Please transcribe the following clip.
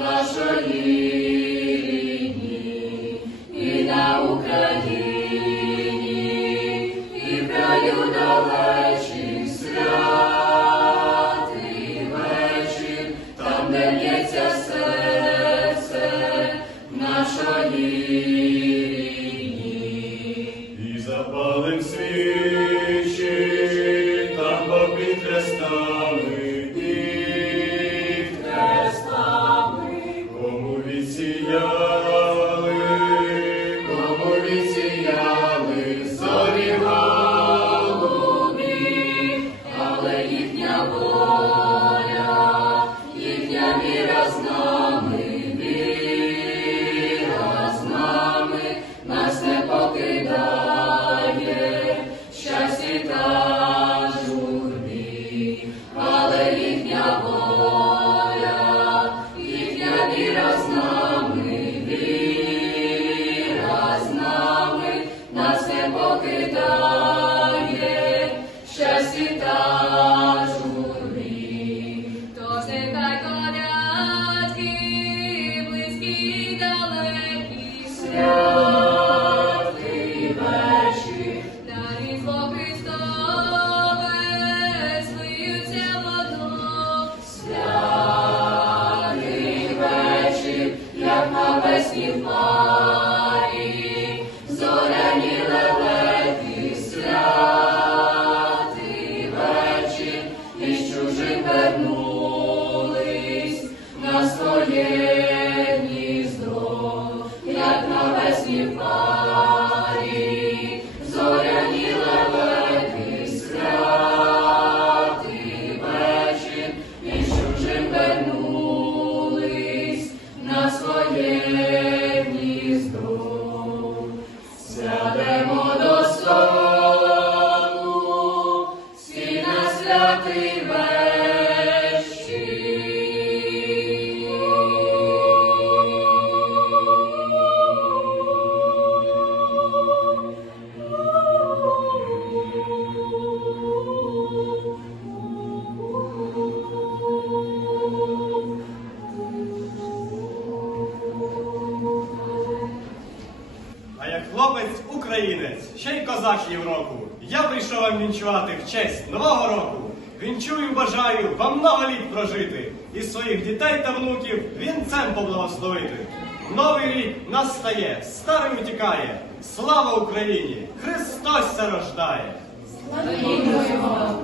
нашої рідні, і на Україні, і в краю далечім святий вечір, там, де б'ється серце нашої рідні. І запалим свічі, там попід хрестами, кому відсіяли зорі голубі, але їхня воля, їхня віра з нами, віра з нами, нас не покидає, щастя та журбі, але їхня воля, їхня віра з нами, віра з нами, нас не покидає, щастя та журбі. Тож нехай колядки, близькі й далекі, святий вечір, на Різдво Христове злиються водно. Святий вечір, як навесні в парі, зоряні лелеки, святий вечір, із чужих вернулись на своє гніздо, як навесні в парі, зоряні лелеки, святий вечір, із чужих вернулись на своє гніздо. Сядемо до столу, всі на святий вечір. А як хлопець українець, ще й козак Європу, я прийшов вам вінчувати в честь Нового року. Вінчую, бажаю вам много літ прожити і своїх дітей та внуків вінцем поблагословити. Новий рік настає, старий утікає. Слава Україні! Христос се рождає! Славімо Його!